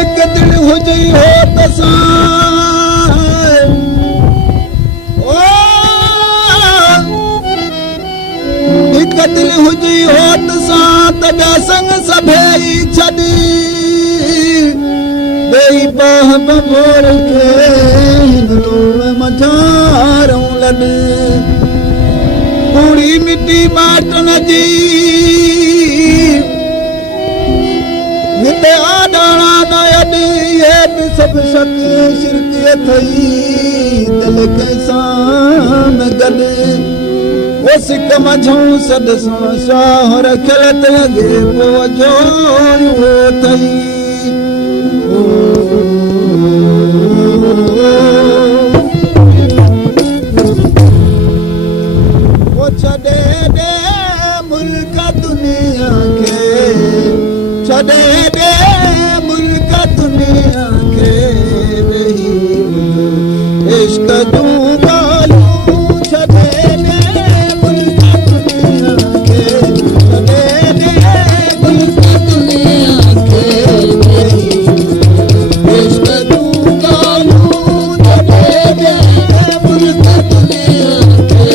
एक दिल हुजी हो तसां एक दिल हुजी हो तसां तॾहिं संग सभई छॾी ॿई बाह बबोर खे मझारूं लॾ पूरी मिटी बाटन जी हिते आॾाणा न अॾी हे बि सभु शक शिरकीअ थई दिल कंहिंसां न गॾु ओ सिक मझूं सॾ सां शाह रखियल ते अॻे पोइ जो अथई छॾे ॾे मुल्क दुनिया खे छॾे ॾे मुल्क दुनिया खे इश्क जूं ॻाल्हियूं छॾे ॾे मुल्क दुनिया खे छॾे ॾे मुल्क दुनिया खे इश्क जूं ॻाल्हियूं छॾे ॾे मुल्क दुनिया खे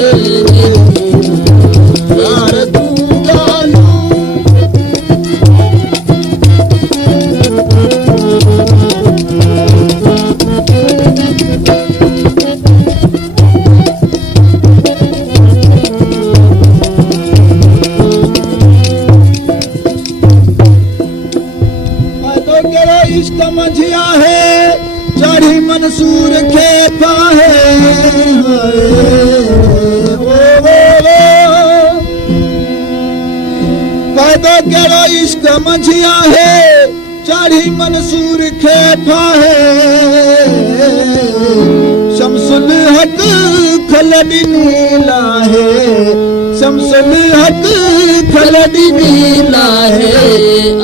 इश्क मझिया है चढ़ी मंसूर खे पाहे पैदो कहिड़ो इश्क मझिया है चढ़ी मंसूर खे पाहे शमसुल हक खल ॾिनी लाहे शमसुल हक खल ॾिनी लाहे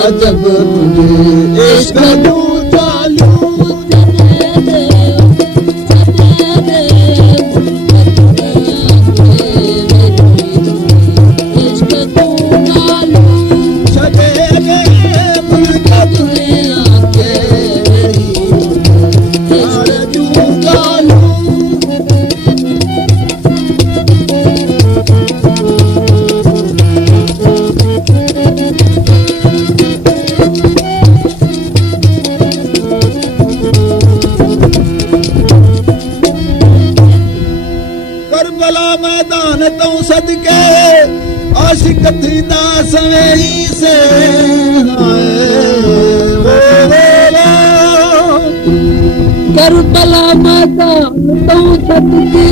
अजब तुझे इश्क जूं ॻाल्हियूं छॾे ॾे मुल्क दुनिया खे यार जूं ॻाल्हियूं करबला मैदान तूं सदके आशिक थींदा सवेई से करबला मैदान तूं सदके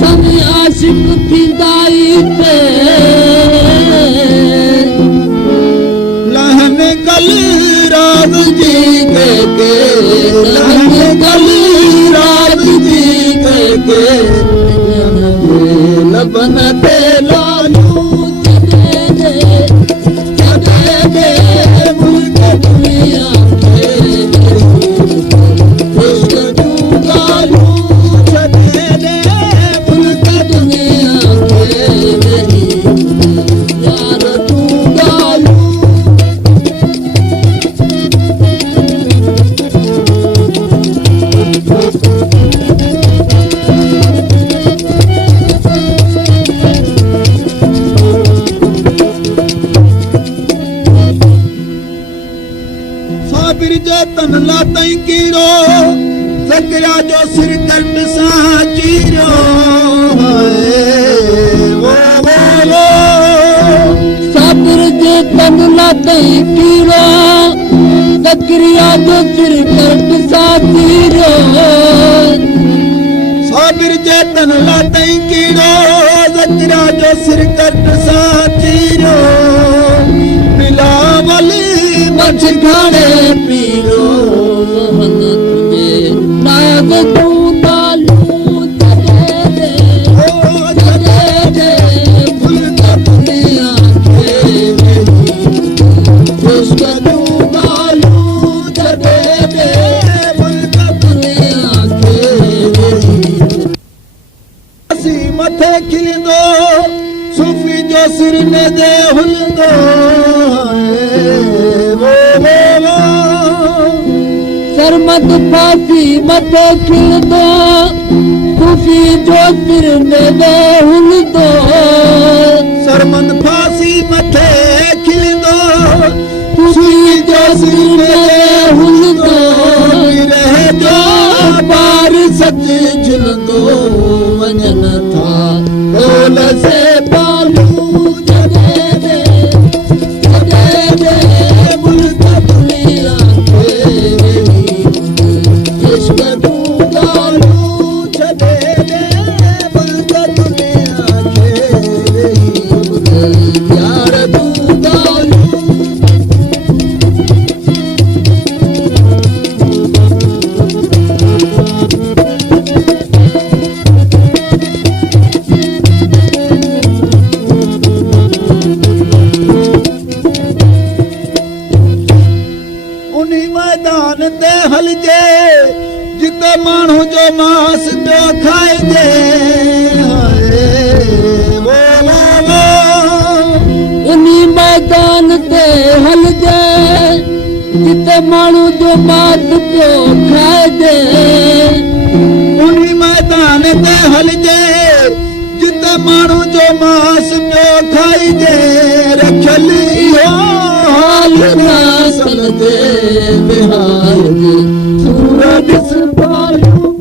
सभई आशिक थींदा से लहन गल राज जी के लहन गल राज जी के लबन ते लालू छॾे ॾे मुल्क दुनिया खे इश्क जूं ॻाल्हियूं छॾे ॾे मुल्क दुनिया खे यार जूं ॻाल्हियूं साबिर जो तन लातई कीरो ज़करिया जो सिर कट सां चीरो साबिर जे तन लातई कीरो ज़करिया जो सिर कट सां चीरो साबिर जे तन लातई कीरो ज़करिया जो सिर कट सां चीरो बिलावल मझ घणे पीरो तुझे नाग तूं ॻाल्हियूं छॾे ॾे मुल्क दुनिया खे इश्क जूं ॻाल्हियूं छॾे ॾे मुल्क दुनिया खे मथे खिलंदो सूफ़ी जो सिरने दे हुलंदो वो सरमत फासी मथे खिलंदो खुशी जो सिरने दे हुलंदो सरमन फासी मथे खिलंदो खुशी जो सिरने दे हुलंदो रह जो पार सच झुलंदो वञन था बोल से पालू जॾे दे मुल्क दुनिया खे इश्क तूं ॻाल्हियूं छॾे दे मुल्क दुनिया खे यार तूं ॻाल्हियूं मैदान ते हलजे जिते माण्हू जो मांस पियो खाइजे उन्ही मैदान ते हलजे जिते माण्हू जो मांस पियो खाइजे उन्ही मैदान ते हलजे जिते माण्हू जो मांस पियो खाइजे रखियल इहो हाल न समझे बिहार सूरज पालू